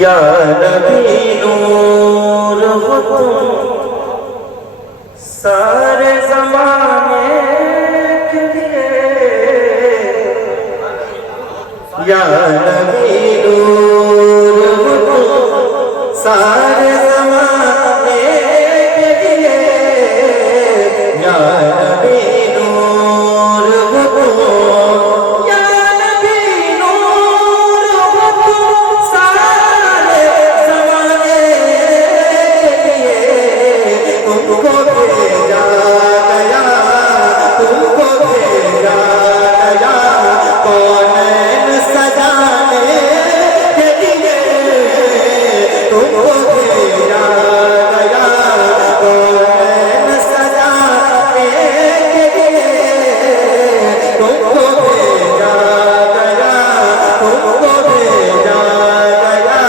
या नबी नूर हो तुम सारे ज़माने के लिए, या नबी नूर हो तुम सारे ज़माने के लिए, या नबी नूर हो तुम, या नबी नूर हो तुम सारे ज़माने के लिए, तुमको भेजा गया, तुमको भेजा गया कौनैन सजाने के लिए, तुमको भेजा गया कौनैन सजाने के लिए, तुमको भेजा गया, तुमको भेजा गया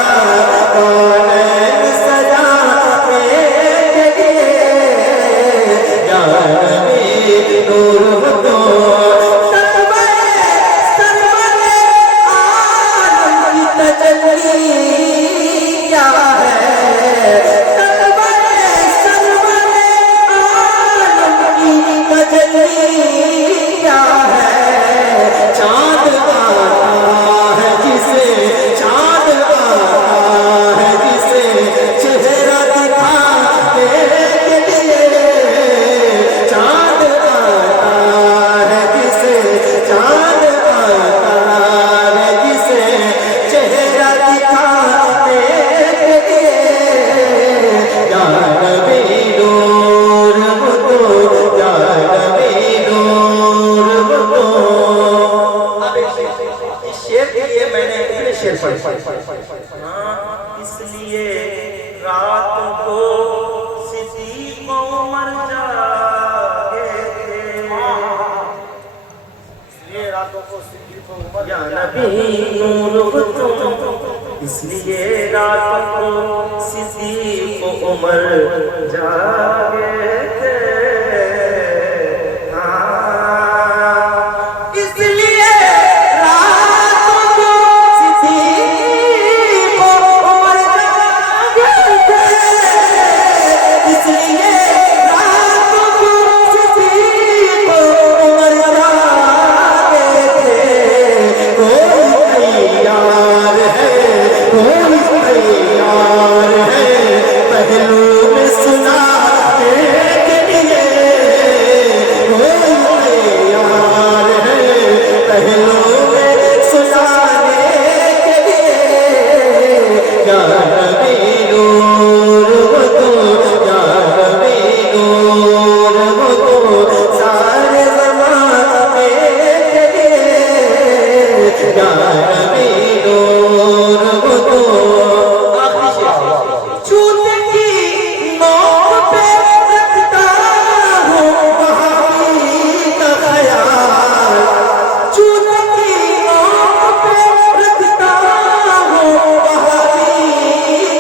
कौनैन सजाने के लिए, या नबी नूर हो तुम सरवरे आलम की तजल्ली क्या है, सरवरे आलम की तजल्ली क्या है, चाँद आता है जिसे, चाँद आता है जिसे चेहरा दिखाने के लिए, चाँद आता है जिसे, चाँद आता है जिसे चेहरा दिखाने के लिए, या नबी नूर हो तुम, या नबी नूर हो तुम। अब इस शेर के लिए मैंने इतने शेर पढ़े। हाँ, इसलिए रात को सिद्दीक़ उमर जागे थे, इसलिए रातों को सिद्दीक़ उमर, या नबी नूर हो तुम, इसलिए रात को सिद्दीक़ उमर जागे थे। हाँ, इसलिए रात को सिद्दीक़ उमर जागे थे, इसलिए रात को सिद्दीक़ उमर जागे थे। कोई तैयार है, कोई तैयार है पहलू में सुनाने के लिए, कोई तैयार है पहलू में सुनाने के लिए, या नबी नूर हो तुम, या नबी नूर हो तुम सारे ज़माने के लिए, या नबी नूर हो तुम। आखिरी शेर, चूल्हे की नोक पे रखता हूँ वहाबी का ख्याल, चूल्हे की नोक पे रखता हूँ वहाबी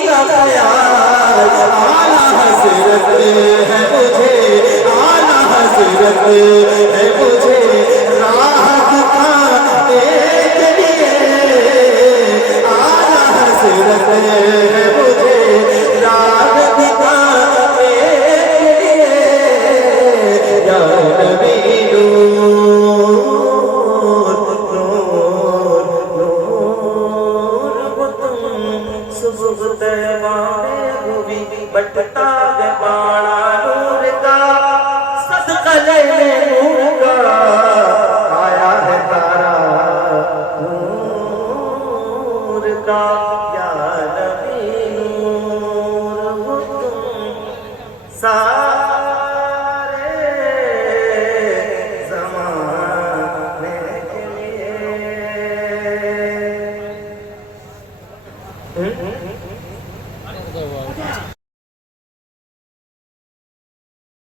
का ख्याल, आला हज़रत है मुझे, आला हज़रत है मुझे राह दिखाने के लिए, आला हज़रत है मुझे राह दिखाने के लिए, या नबी नूर, नूर, नूर हो तुम, सुबह तैबा में भी बटता है बाड़ा नूर का, सदका लेने नूर का आया है तारा नूर का, या नबी नूर हो तुम सा